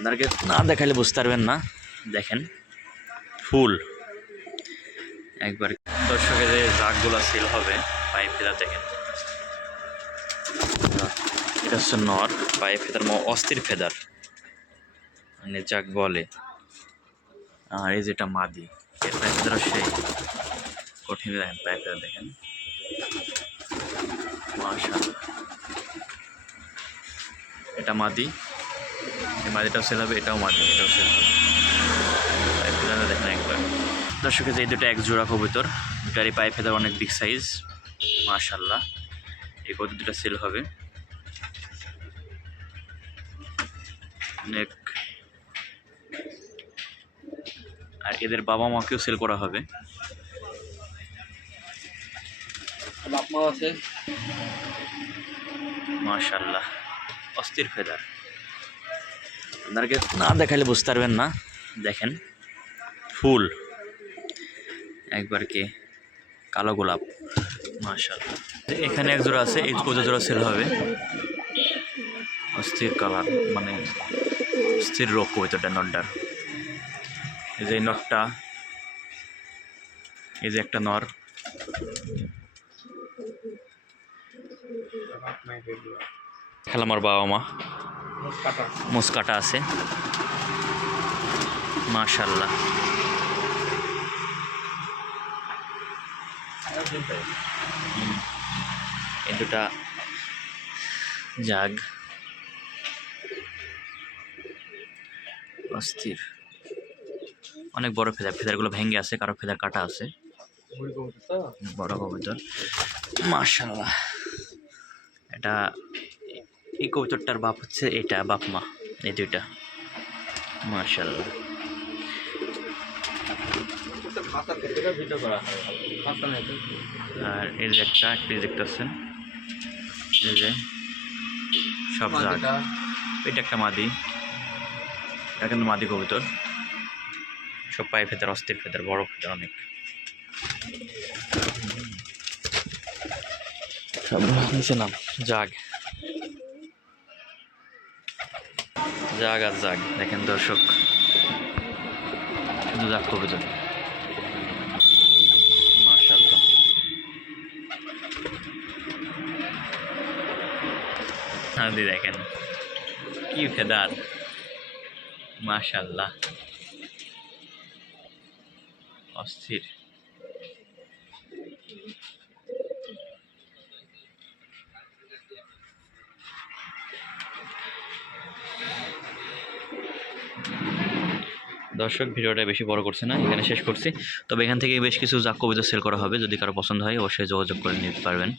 আপনাদেরকে না দেখালে বুঝতে পারবেন না। দেখেন, ফুল। একবার দর্শকের যে জাগগুলো সেল হবে পাইপ ফেদার দেখেন। এটা হচ্ছে নর পাইপ ফেদার অস্থির ফেদার। মানে যাক বলে। আর এই যেটা মাদি এই পাইপ ফেদার সেই। কঠিন দেখেন পাইপ ফেদার দেখেন। এটা মাদি। এই মাদিটাও সেল হবে এটাও মাদি এটাও সেল হবে। দেখেন একবার। দর্শকের এই দুটো এক জোড়া কবুতর দুটারই পাইপ ফেদার অনেক বিগ সাইজ মাশাল্লাহ এই কবুতর দুটো সেল হবে। অনেক। আর এদের বাবা মাকেও সেল করা হবে। মাশাল্লাহ অস্থির ফেদার। আপনাদেরকে না দেখালে বুঝতে পারবেন না। দেখেন, ফুল। একবার কি? কালো গোলাপ। মাশাল্লাহ এখানে এক জোড়া আছে, এই কত জোড়া সেল হবে। অস্থির কালার মানে অস্থির রোগ কবিতাটা নটটার এই যে নটটা, এই যে একটা নর। বাপ মা এগুলো খেলা আমার বাবা মা। মুস্কাটা আছে। মাশাল্লাহ। এই দুটা জাগ। অস্থির। অনেক বড় ফেদার। ফেদারগুলো ভেঙে আছে কারও ফেদার কাটা আছে। বড় কবুতর। মাশাল্লাহ। এটা এই কবুতরটার বাপ হচ্ছে এটা বাপ মা এই দুইটা। তো আর এই যে একটা একটি দেখতেছেন। এই যে সব জাগ এটা একটা মাদি। এটা কিন্তু মাদি কবুতর। সব পায়ে ফেদার অস্থির ফেদার বড় ফেদার অনেক। সব নিচে নাম জাগ। জাগ আর জাগ দেখেন দর্শক। জাগ কবুতর মাশাল্লাহ হাদি দেখেন কি ফেদার। মাশাল্লাহ অস্থির। দর্শক, ভিডিওটা বেশি বড় করছে না, এখানে শেষ করছি। তবে এখান থেকে বেশ কিছু জাক কবিতা সেল করা হবে, যদি কারও পছন্দ হয়, অবশ্যই যোগাযোগ করে নিতে পারবেন।